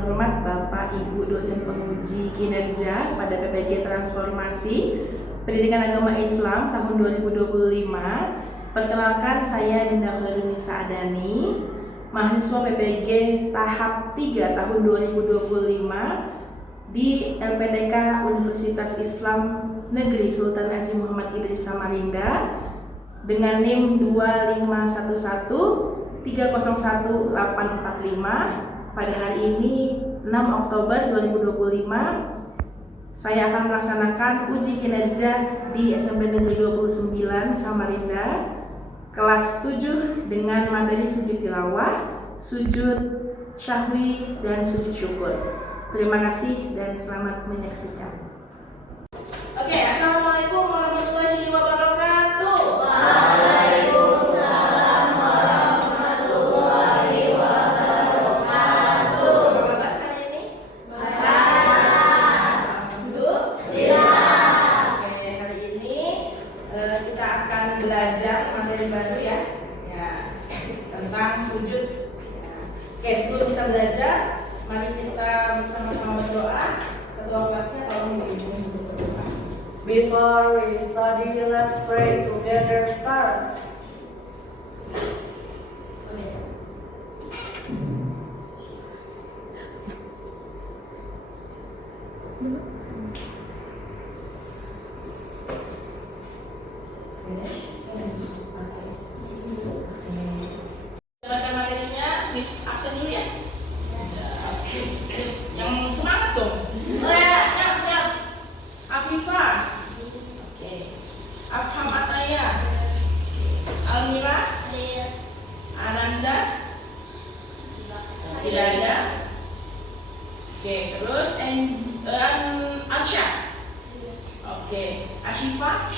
terhormat Bapak Ibu dosen penguji kinerja pada PPG Transformasi Pendidikan Agama Islam tahun 2025. Perkenalkan, saya Dinda Khairunisa Adani, mahasiswa PPG tahap 3 tahun 2025 di LPTK Universitas Islam Negeri Sultan Haji Muhammad Idris Samarinda dengan NIM 251301845. Pada hari ini 6 Oktober 2025 saya akan melaksanakan uji kinerja di SMP Negeri 29 Samarinda kelas 7 dengan materi sujud tilawah, sujud syahwi, dan sujud syukur. Terima kasih dan selamat menyaksikan. Oke, assalamualaikum warahmatullahi wabarakatuh. Waalaikumsalam warahmatullahi wabarakatuh. Selamat hari ini. Alhamdulillah. Oke, hari ini kita akan belajar materi baru ya, tentang sujud. Oke, sebelum kita belajar, mari kita bersama-sama berdoa. Ketua kelasnya tolong membimbing untuk berdoa. Before we study, let's pray together. Start. Baca materinya, Miss absen dulu ya. Yang semangat dong. Oh ya, siap. Afifah. Oke. Afham Ataya. Almira. Ananda. Tidak ada. Oke, terus Arsya. Oke, Ashifa.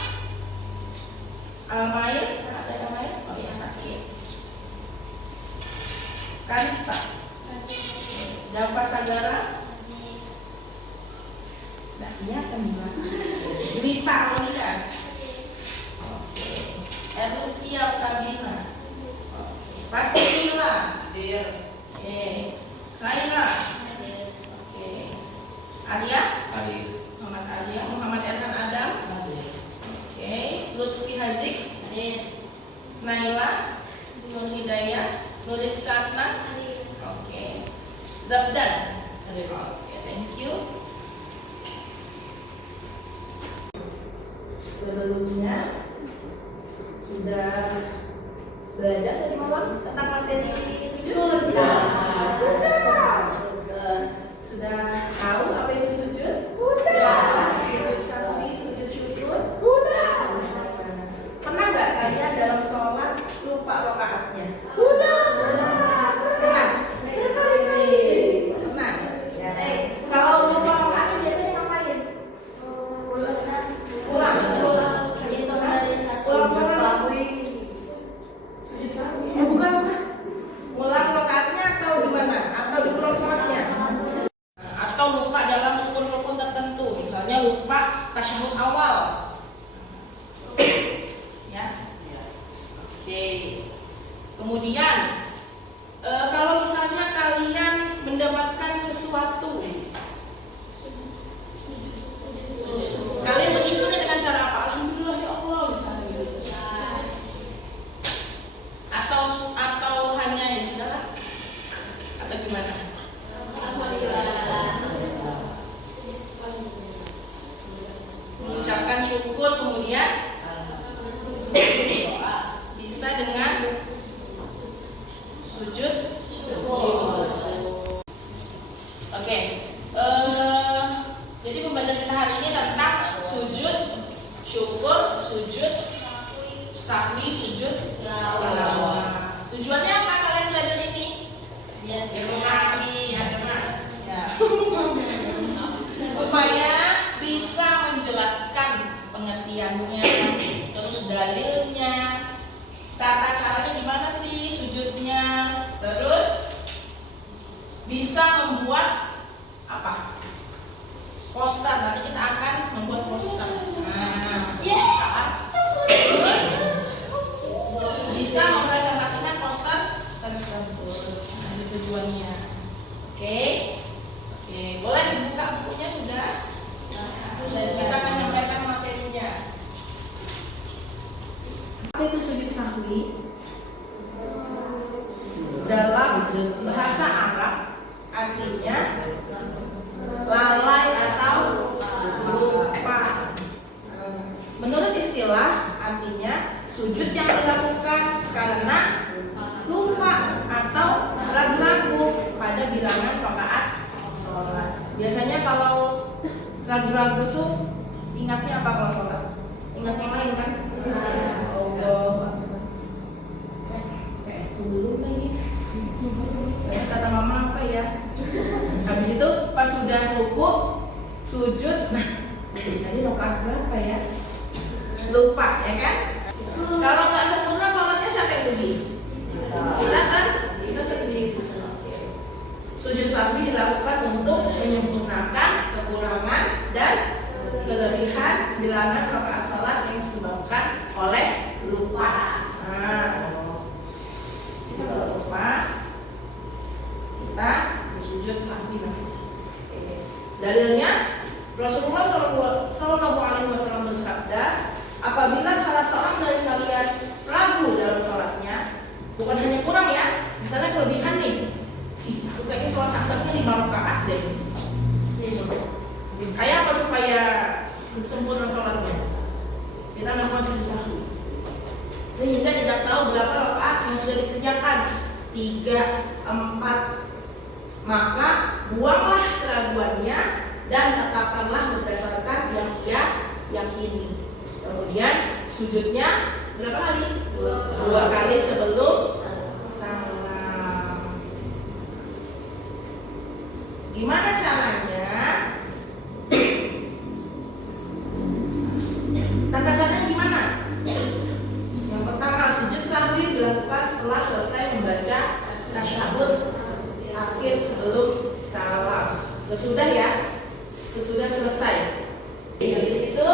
Almair. Ada Almair? Oh ya, sakit. Karissa. Dava Sagara. Nah, iya kan gimana? Rita Aulia. Oke. Erlutia Kabina. Oke. Pasila. Oke. Raina. Oke. Arya. Muhammad Arya. Muhammad Erhan Adam. Oke. Lutfi Hazik. Naila. Nur Hidayah. Nulis Katna. Oke. Zabdan. Oke, thank you. Sebelumnya sudah belajar tadi malam tentang materi sujud. Sudah tahu apa itu sujud? Sujud syahwi, sujud syukur. Pernah nggak kalian dalam sholat lupa rakaatnya? Pernah. Kalau lupa rakaatnya biasanya ngapain? Ulang. Sujud sahwi. Bukan. Ulang rakaatnya atau gimana? Atau diulang sholatnya? Atau lupa dalam rukun-rukun tertentu, misalnya lupa tasyahud awal. Ya. Oke. Kemudian kalau misalnya kalian mendapatkan sesuatu, kalian bersyukurnya dengan cara apa? Alhamdulillah ya Allah, misalnya gitu. Atau hanya ya sudahlah. Atau gimana? Mengucapkan syukur, kemudian berdoa. Bisa dengan sujud syukur. Oke. Jadi pembelajaran kita hari ini tentang sujud syukur, sujud sahwi, sujud tilawah. Tujuannya apa kalian belajar ini? Ya, memahami agama. Ya. Supaya bisa menjelaskan pengertiannya, terus dalilnya, tata caranya gimana sih sujudnya, terus bisa membuat apa? Poster. Nanti kita akan membuat poster. Terus bisa mempresentasikan poster tersebut. Nah, itu tujuannya. Oke. itu sujud sahwi? Dalam bahasa Arab artinya lalai atau lupa. Menurut istilah artinya sujud yang dilakukan karena lupa atau ragu-ragu pada bilangan rakaat sholat. Biasanya kalau ragu-ragu tuh ingatnya apa kalau sholat? Ingat yang lain kan? Allah. Dulu lagi. Kata mama apa ya? Habis itu pas sudah ruku, sujud, nah tadi rakaat berapa ya? Lupa ya kan? Kalau nggak sempurna sholatnya siapa yang rugi? Kita kan? Kita sendiri. Sujud sahwi dilakukan untuk menyempurnakan kekurangan dan kelebihan bilangan rakaat salat yang disebabkan oleh lupa. Nah, kita kalau lupa kita bersujud sahwi nanti. Dalilnya Rasulullah Shallallahu Alaihi Wasallam bersabda, apabila salah seorang dari kalian ragu dalam sholatnya, bukan hanya kurang ya, misalnya kelebihan nih, aku kayaknya sholat asarnya 5 rakaat deh. Kayak apa supaya sempurna sholatnya? Kita melakukan sujud sahwi sehingga tidak tahu berapa rakaat yang sudah dikerjakan, 3, 4. Maka buanglah keraguannya dan tetapkanlah berdasarkan yang ia yakini. Kemudian sujudnya berapa kali? 2 kali sebelum salam. Gimana caranya? Tata caranya gimana? Yang pertama, sujud sahwi dilakukan setelah selesai membaca tasyahud akhir sebelum salam. Sesudah selesai. Habis itu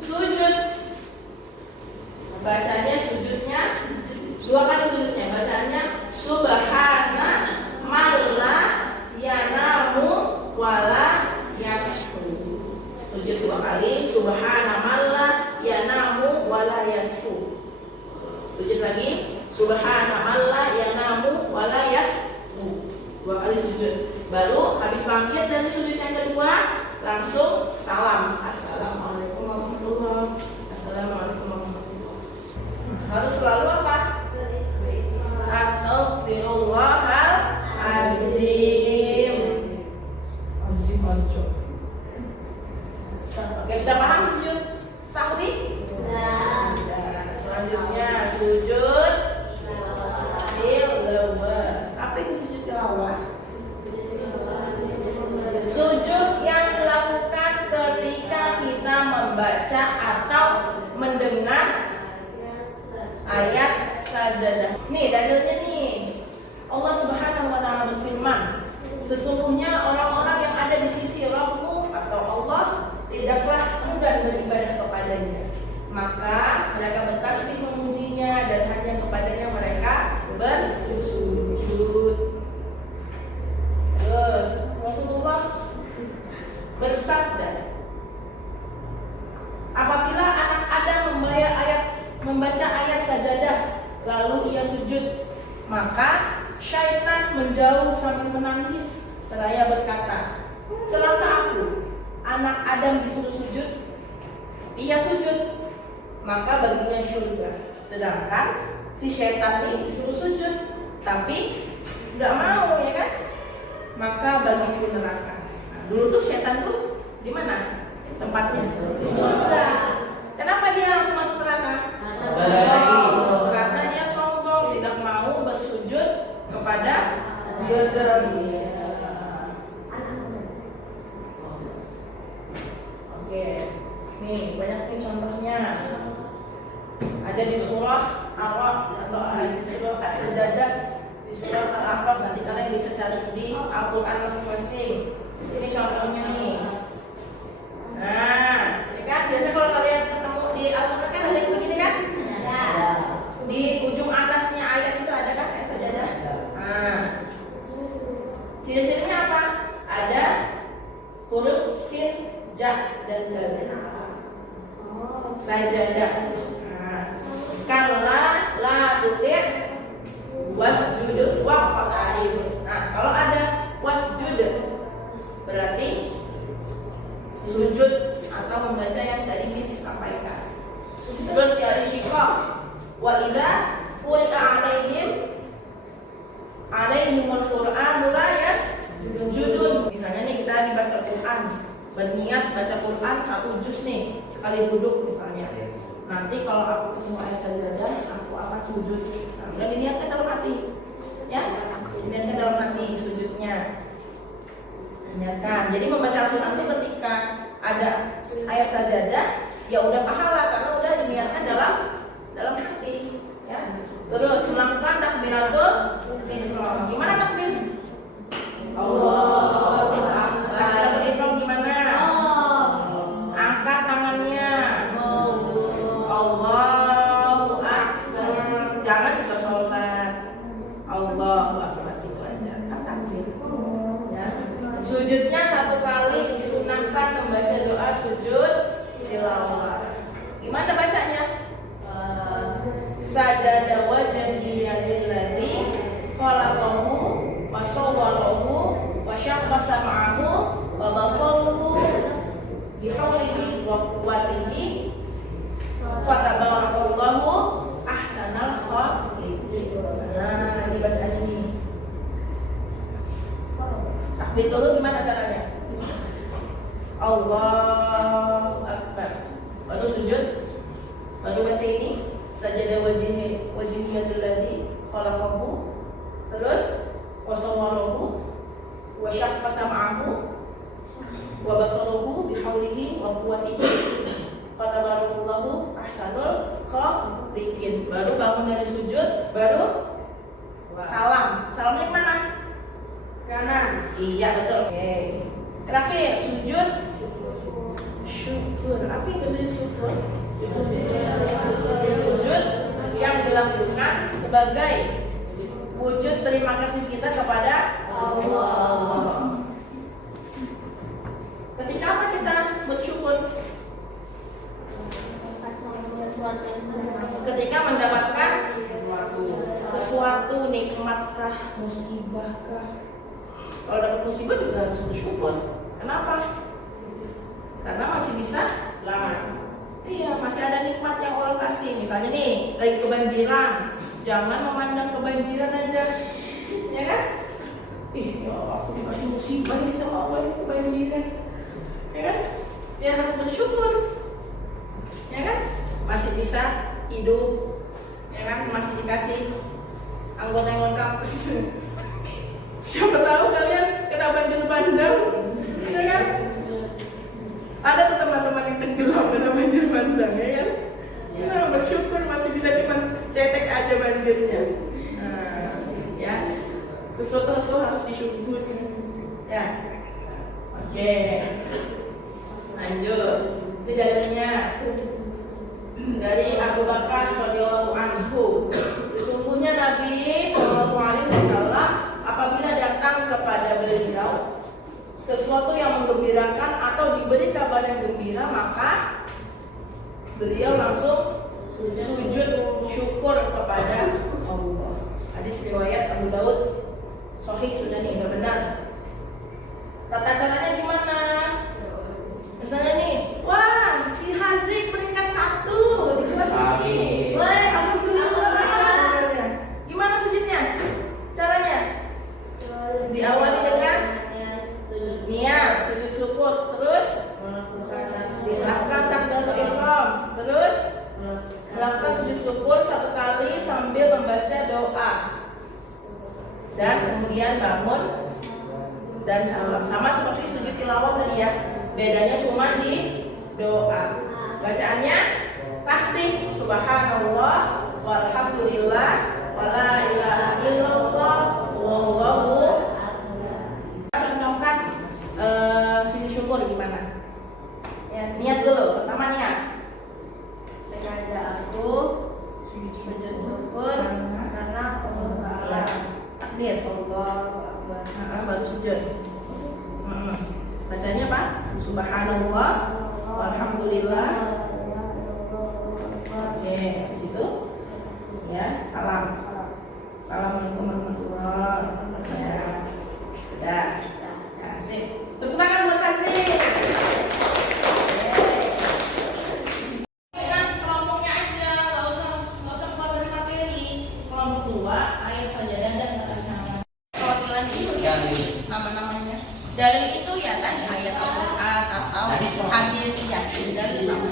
sujud. Bacanya sujudnya 2 kali sujudnya. Bacanya subhana malla yanamu wala yasfu. Sujud 2 kali, subhana malla yanamu wala yasfu. Sujud lagi, subhana malla yanamu wala yasfu. 2 kali sujud. Baru habis bangkit dari sujud yang kedua, langsung salam. Assalamualaikum warahmatullahi wabarakatuh. Assalamualaikum warahmatullahi wabarakatuh. Harus selalu apa? Astaghfirullahaladzim. Oke, sudah paham sujud sahwi? Sudah. Selanjutnya sujud tilawah. Apa itu sujud tilawah? Sujud yang dilakukan ketika kita membaca atau mendengar ayat sajadah. Nih dalilnya nih. Allah Subhanahu wa taala berfirman, sesungguhnya orang-orang yang ada di sisi Rabbmu atau Allah tidaklah enggan beribadah kepadanya. Maka mereka bertasbih memujinya dan hanya kepadanya mereka bersujud. Terus Rasulullah bersabda, apabila anak Adam membaca ayat sajadah lalu ia sujud, maka syaitan menjauh sambil menangis seraya berkata, celaka aku, anak Adam disuruh sujud, ia sujud, maka baginya syurga. Sedangkan si syaitan ini disuruh sujud tapi nggak mau, ya kan? Maka baginya neraka. Nah, dulu tuh syaitan tuh di mana tempatnya? Di surga. Kenapa dia langsung masuk neraka? Karena dia sombong, tidak mau bersujud kepada Adam. Oke, nih banyak nih contohnya. Ada di surah Al-A'raf atau di surah As-Sajdah, di surah Al-A'raf. Nanti kalian bisa cari di Al-Quran masing-masing. Ini contohnya nih. Nah, ya kan biasa kalau kalian ketemu di Al-Quran kan ada yang begini kan? Di ujung atasnya ayat itu ada kan ayat sajadah. Nah, ciri-cirinya apa? Ada huruf sin, ja dan dal. Sajadah. Nah, Kalla la tuti' wasjud waqtarib. Nah, kalau ada wasjud berarti sujud atau membaca yang tadi disampaikan. Terus dari syiqaq wa idza quri'a alaihimul qur'anu la yasjudun. Misalnya nih kita lagi baca Quran, berniat baca Quran 1 juz nih, sekali duduk misalnya. Nanti kalau aku ketemu ayat sajadah, aku akan sujud. Nah, udah diniatkan dalam hati, ya? Diniatkan dalam hati sujudnya. Diniatkan. Jadi membaca Al-Quran itu ketika ada ayat sajadah, ya udah pahala karena udah diniatkan dalam hati, ya. Terus melakukan takbiratul ihram. Gimana takbir? Allahu Akbar. Takbiratul ihram gimana? Angkat tangannya. Allahu Akbar. Jangan kita sholat. Allahu Akbar itu aja. Kan takbir. Ya. Sujudnya 1 kali disunahkan membaca doa sujud tilawah. Gimana bacanya? Sajada wajhiya lillazi khalaqahu wa sawwarahu wa syaqqa sam'ahu wa basarahu bi haulihi wa quwwatihi wa tabarakallahu ahsanal khaliqin. Nah, ini bacaan ini. Takbir dulu gimana caranya? Allahu Akbar. Baru sujud, baru baca ini. Sajada wajhiyatul ladzi khalaqahu, terus wa sawwarahu wa syaqqa sam'ahu wa basarahu bi haulihi wa quwwatihi fa tabarakallahu ahsanul khaliqin. Baru bangun dari sujud, baru salam. Salamnya kemana? Kanan. Iya betul. Oke. Terakhir sujud syukur. Apa itu sujud syukur? Sujud yang dilakukan sebagai wujud terima kasih kita kepada Allah. Ketika apa kita bersyukur? Ketika mendapatkan sesuatu, nikmatkah, musibahkah? Kalau dapat musibah juga harus bersyukur. Kenapa? Karena masih bisa lawan. Iya, masih ada nikmat yang Allah kasih. Misalnya nih, lagi kebanjiran, jangan memandang kebanjiran aja, ya kan? Ih, ya Allah, aku dikasih musibah ini sama Allah, ini kebanjiran, ya kan? Ya harus bersyukur, ya kan? Masih bisa hidup, ya kan? Masih dikasih anggota yang lengkap. Siapa tahu kalian kena banjir bandang, ya kan? Ada tuh teman-teman yang tenggelam kena banjir bandang, ya kan? Nah, bersyukur masih bisa cuma cetek aja banjirnya. Nah, ya, sesuatu harus disyukuri. Ya, oke. Lanjut. Ini dalilnya dari Abu Bakar radhiyallahu anhu. Sesungguhnya Nabi Shallallahu Alaihi Wasallam apabila datang kepada beliau sesuatu yang menggembirakan atau diberi kabar yang gembira, maka beliau langsung sujud syukur kepada Allah. Hadis riwayat Abu Daud, sahih sudah nih, udah benar. Tata caranya gimana? Misalnya nih, wah si Hazik peringkat 1 di kelas ini. Alhamdulillah. Gimana sujudnya? Caranya? Diawali dengan niat, sujud syukur, terus melakukan takbiratul ihram, terus melakukan sujud syukur 1 kali sambil membaca doa, dan kemudian bangun dan salam. Sama seperti sujud tilawah tadi ya, bedanya cuma di doa. Bacaannya tasbih subhanallah walhamdulillah wala ilaha illallah wallahu. Contohkan sujud syukur gimana? Ya, niat dulu, pertama niat. Sengaja aku sujud syukur karena Allah Ta'ala. Takbir Allahu Akbar. Baru sujud. Bacanya apa? Subhanallah walhamdulillah. Oke, di situ Ya, salam. Assalamualaikum warahmatullahi wabarakatuh. Ya, sudah. Ya, sip. Tepuk tangan buat Hasri. Kan kelompoknya aja, nggak usah keluar dari materi. Kelompok 2 ayat sajadah dan kata syahadat. Perwakilan itu ya nama-namanya. Dalil itu ya tadi ayat Al-Quran atau hadis ya, dalil sama.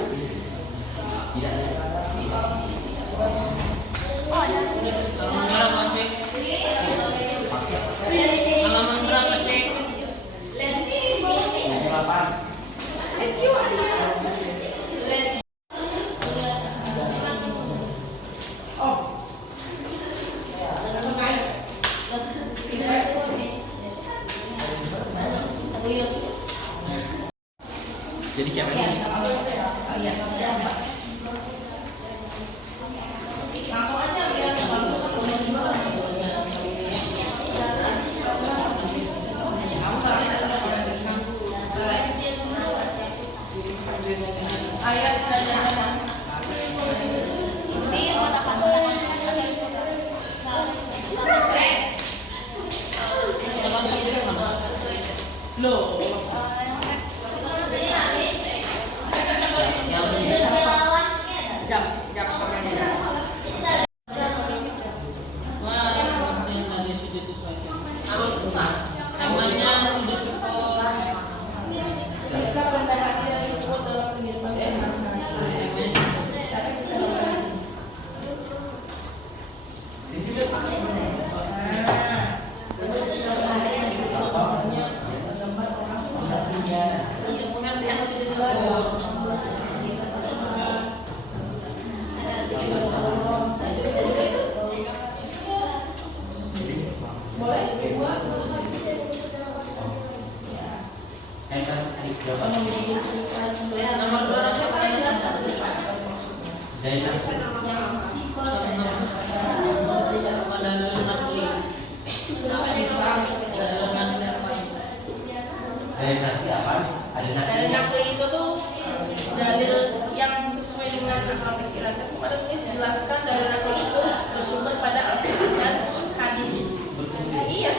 Halaman berapa, Cek? Jadi siapa ini? Langsung aja biar ayat sajadah. Loh, Jam kameranya. Wah, yang tadi sudah disesuaikan. Temanya sudah cukup. sikap rendah hati yang cukup dalam kehidupan sehari-hari. Nomor 2 Dalil nakli itu tuh dalil yang sesuai dengan akal pikiran. Tapi pada tulis jelaskan dalil nakli itu bersumber pada Al-Quran dan hadis. Iya.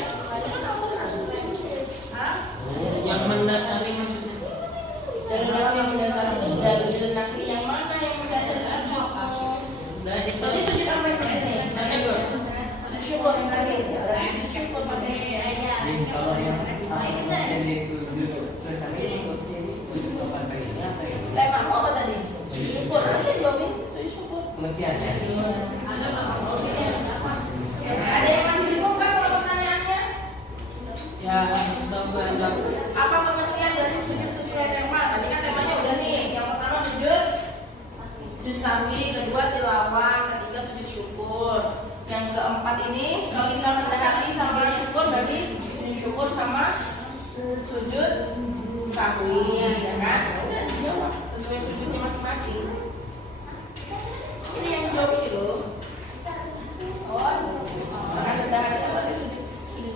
Yang mendasari maksudnya. Dalil nakli yang mendasari itu dalil nakli yang mana yang mendasari sujud? Nah, itu Tadi sujud apa yang ini? saya gue. Syukur yang terakhir. Syukur pakai temamu apa tadi? Syukur. Iya jawabin. Syukur. Ada yang masih bingung kan kalau pertanyaannya? Ya, sudah gue jawab. Apa pengertian dari sujud sesuai yang mana? Tadi kan temanya udah nih. Yang pertama sujud sahwi, kedua tilawah, ketiga sujud syukur. Yang keempat ini kalau sikap rendah hati sama syukur berarti sujud syukur sama sujud sahwi, ya kan? Udah dijawab sesuai sujudnya masing-masing. Ini yang jawab ini loh. Karena rendah hati kan berarti sujud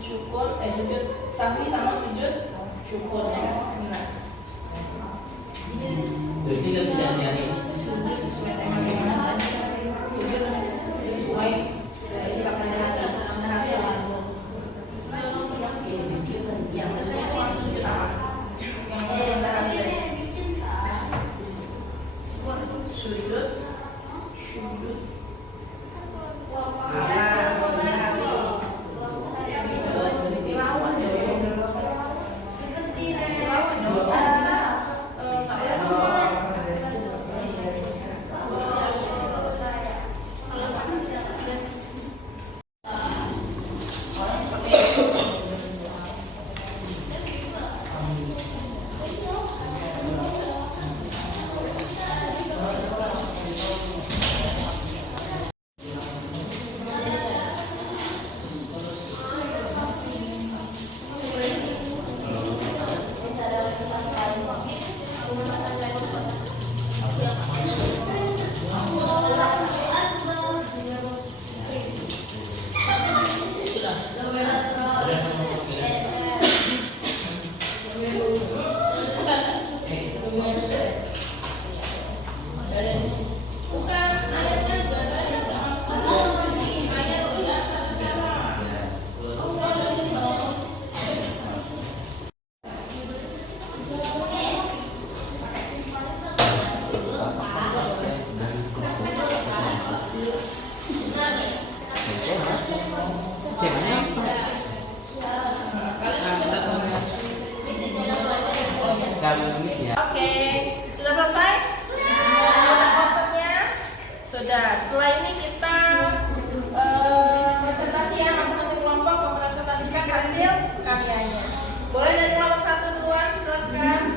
syukur, sujud sahwi sama sujud syukur ya. Benar. Sujud sesuai tema gimana? Sujud sesuai sikap rendah hati. Rendah hati apa? Yang maksudnya itu masuk sujud apa? Yang rendah hati. Sujud. Jadi tilawah ya. Kamis ya. Oke, sudah selesai? Sudah posternya? Sudah. Setelah ini kita presentasi ya, masing-masing kelompok mempresentasikan hasil karyanya. Boleh dari kelompok 1 duluan, silakan.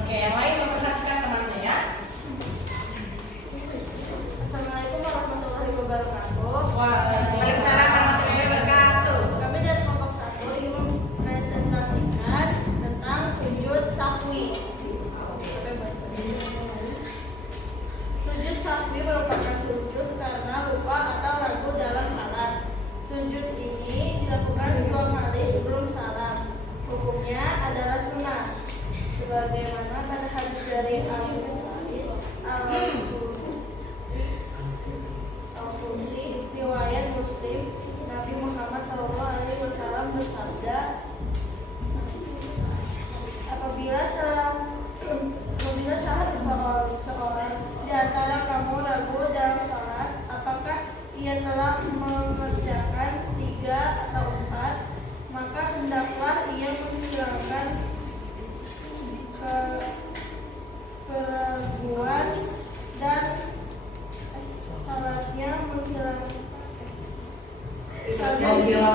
Oke, yang lain memperhatikan temannya ya. Assalamualaikum warahmatullahi wabarakatuh. Waalaikumsalam warahmatullahi wabarakatuh. Kami dari kelompok 1 ingin mempresentasikan tentang sujud sahwi. Sujud sahwi merupakan sujud karena lupa atau ragu dalam salat. Sujud ini dilakukan 2 kali sebelum salam. Hukumnya adalah sunnah. Sebagaimana pada hadis dari Abu Sa'id Al-Khudri riwayat Muslim, Nabi Muhammad SAW bersabda, apabila salah seorang di antara kamu ragu dalam salat, apakah ia telah mengerjakan 3 atau 4, maka hendaklah ia menghilangkan keraguan dan salatnya menghilangkan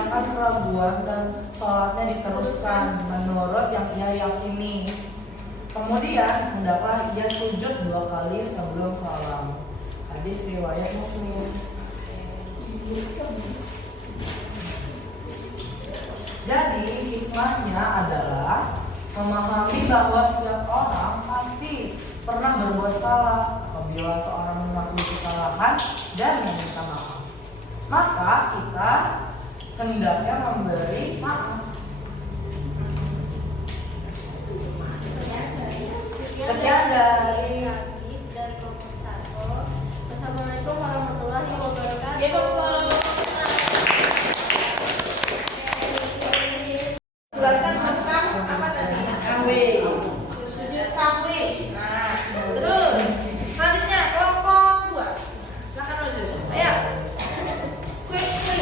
keraguan dan sholatnya diteruskan menurut yang ia yakini. Kemudian hendaklah ia sujud 2 kali sebelum salam. Hadis riwayat Muslim. Jadi hikmahnya adalah memahami bahwa setiap orang pasti pernah berbuat salah. Apabila seorang mengakui kesalahan dan meminta maaf, maka kita hendaknya memberi maaf. Sekian dari kelompok 1. Assalamualaikum warahmatullahi wabarakatuh. Jelaskan tentang apa tadi? Sujud sahwi. Nah, terus selanjutnya kelompok 2. Silakan maju. Ayo. Quickly.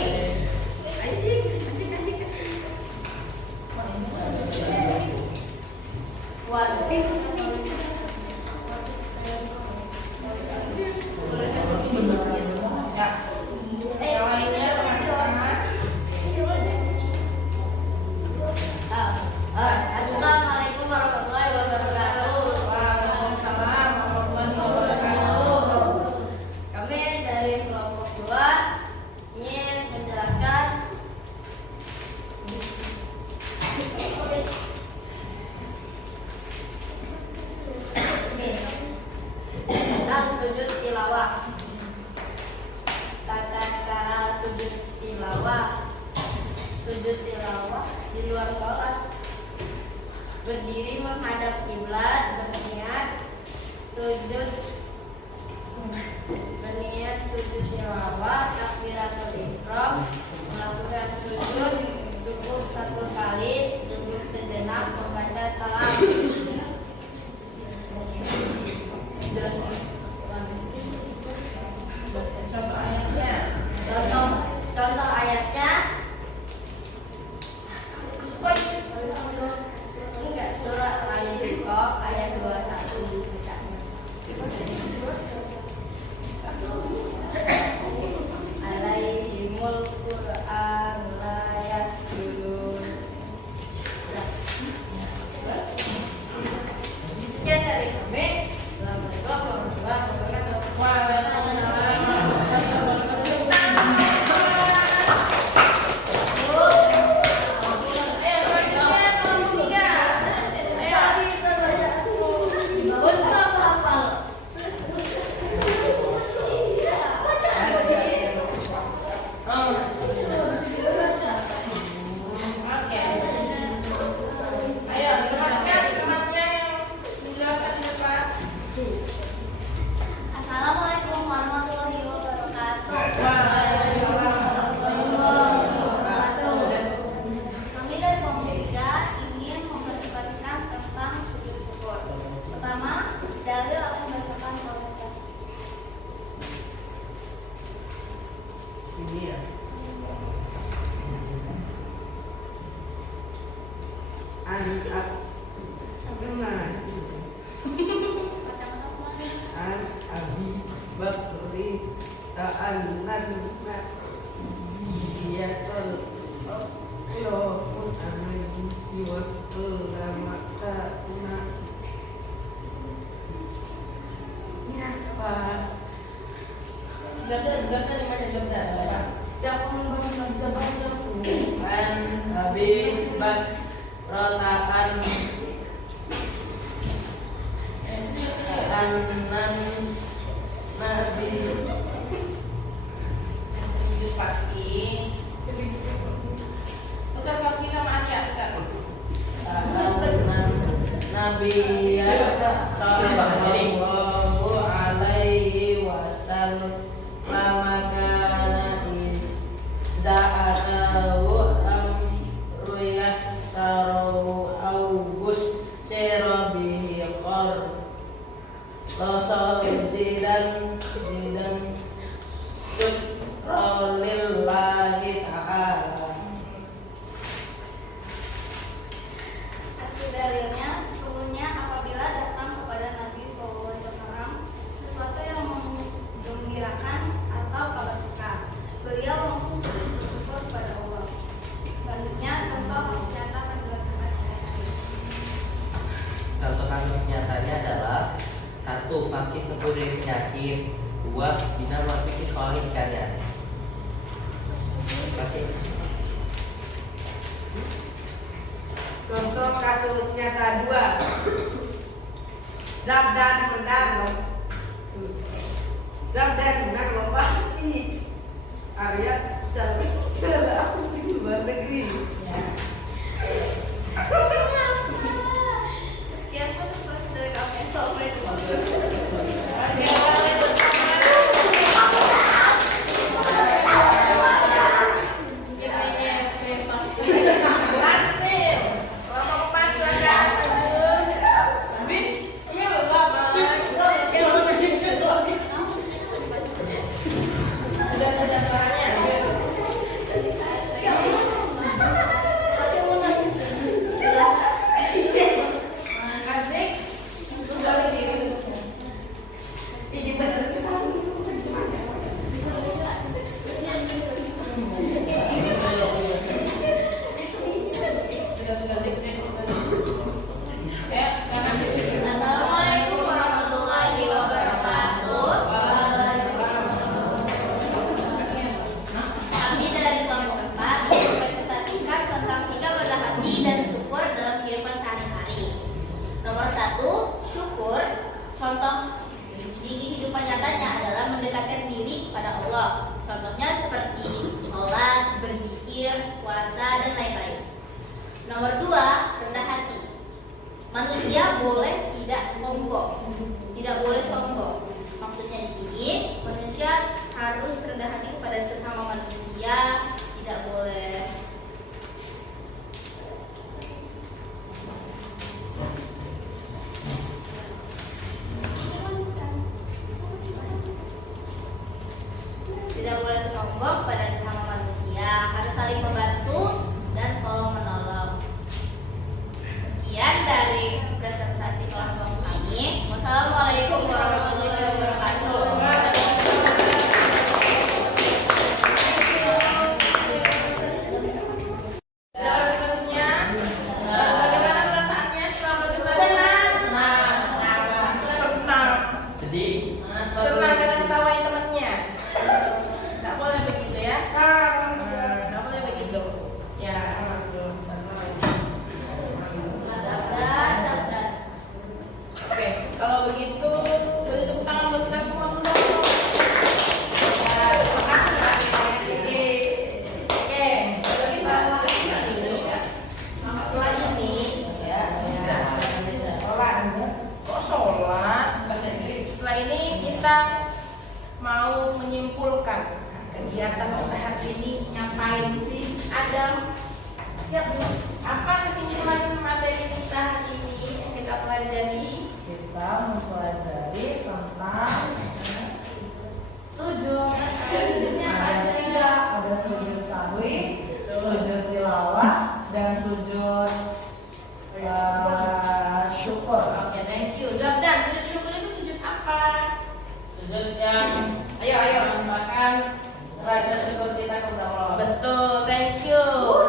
Ya. Yang lainnya teman-teman. Assalamualaikum warahmatullahi wabarakatuh. Waalaikumsalam warahmatullahi wabarakatuh. Kami dari kelompok 2 ingin menjelaskan tentang sujud tilawah. Tata cara sujud tilawah. Sujud tilawah di luar sholat. Berdiri menghadap kiblat, berniat sujud tilawah, takbiratul ihram, melakukan sujud cukup 1 kali, duduk sejenak, membaca salam. Contoh ayatnya. Contoh ayatnya surat Al-Isra ayat 21. Alaihimul Qur'an la yasjudun. Sekian dari kami. Assalamualaikum warahmatullahi wabarakatuh. Waalaikumsalam warahmatullahi wabarakatuh. Ayo, teman-teman yang menjelaskan di depan. Zabdan di mana Zabdan? Ya aku nggak bisa baca. An Abi Bakrata Anan Nabi Inggris pasti. Tukar pasti sama Ania, tukar. Nabi sallallahu alaihi wasallam kana idza atahu amru yassaru august sirabihi qar jidan syukra lillahi ta'ala. Arti dalilnya, sesungguhnya apabila datang kepada Nabi SAW sesuatu yang menggembirakan atau kabar suka, beliau langsung sujud bersyukur kepada Allah. Selanjutnya, contoh kasus nyata kedua ayat ini. Contoh kasus nyatanya adalah 1. Fakih sembuh dari penyakit. 2. Bina mafiki sholihin karya. Fakih. Contoh kasus nyata 2. Zabdan menang loh pasti. Arya dalam luar negeri. Sekian kasus dari kami. Assalamualaikum. Assalamualaikum warahmatullahi wabarakatuh. Kami dari kelompok 4 mempresentasikan tentang sikap rendah hati dan syukur dalam kehidupan sehari-hari. Nomor 1, syukur. Contoh di kehidupan nyatanya adalah mendekatkan diri kepada Allah. Contohnya seperti sholat, berzikir, puasa, dan lain-lain. Nomor 2, rendah hati. Manusia boleh tidak sombong. Tidak boleh sombong. Maksudnya di sini manusia harus rendah hati kepada sesama manusia, tidak boleh sombong kepada sesama manusia, harus saling membantu dan tolong menolong. Sekian dari presentasi kelompok kami. Wassalamualaikum warahmatullahi wabarakatuh. Bagaimana perasaannya selama senang? Sedih. Senang karena ketawain temannya. Nggak boleh begitu ya. Nggak boleh begitu. Ya. Oke, kalau begitu beri tepuk tangan buat kita semua dulu. Ya, terima kasih adik-adik. Oke, kalau kita setelah ini ya, sholat. Kok sholat? Setelah ini kita mau menyimpulkan kegiatan kita hari ini. Ngapain sih Adam? Siap Mas? Apa kesimpulan materi kita hari ini yang kita pelajari? Kita mempelajari tentang sujud. Sujudnya apa Ada aja? 3, ada sujud sahwi, sujud tilawah, dan sujud syukur. Oke, thank you. Zabdan, sujud syukur itu sujud apa? Sujud yang Ayo. merupakan rasa syukur kita kepada Allah. Betul, thank you.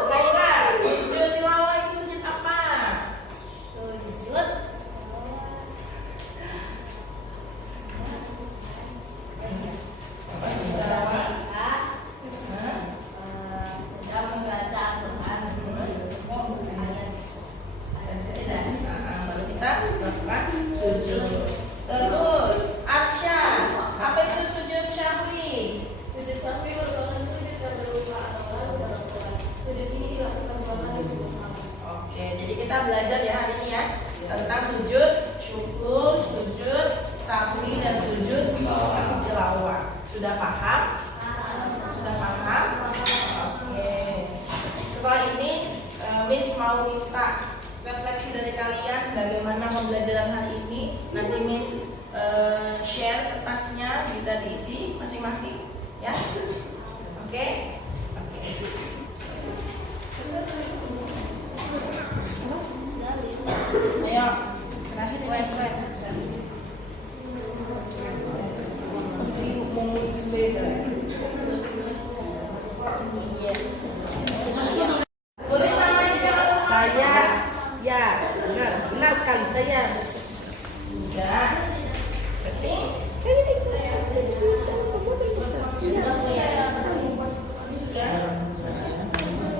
Kaira, sujud tilawah ini sujud apa? Sujud Apa ini? Nanti Miss share kertasnya, bisa diisi masing-masing ya. Oke? Ayo, terakhir ini. A few moments later. Tulis namanya. Saya, ya, benar sekali saya. Ya. Berarti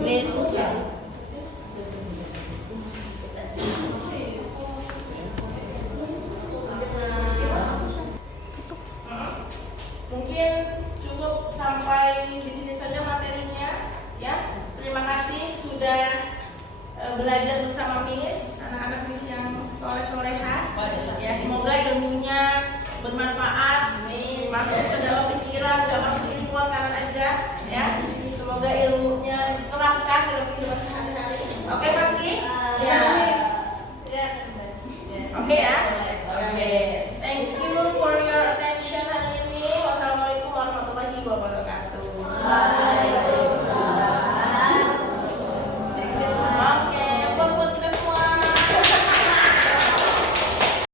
Miss, ya. mungkin cukup sampai di sini saja materinya ya. Terima kasih sudah belajar bersama Miss, anak-anak Miss yang soleh-soleha ya. Semoga ilmunya bermanfaat, masuk ke dalam pikiran, gak masuk ke luar kanan aja ya. Semoga ilmunya terapkan dalam kehidupan sehari-hari. Oke, Pak.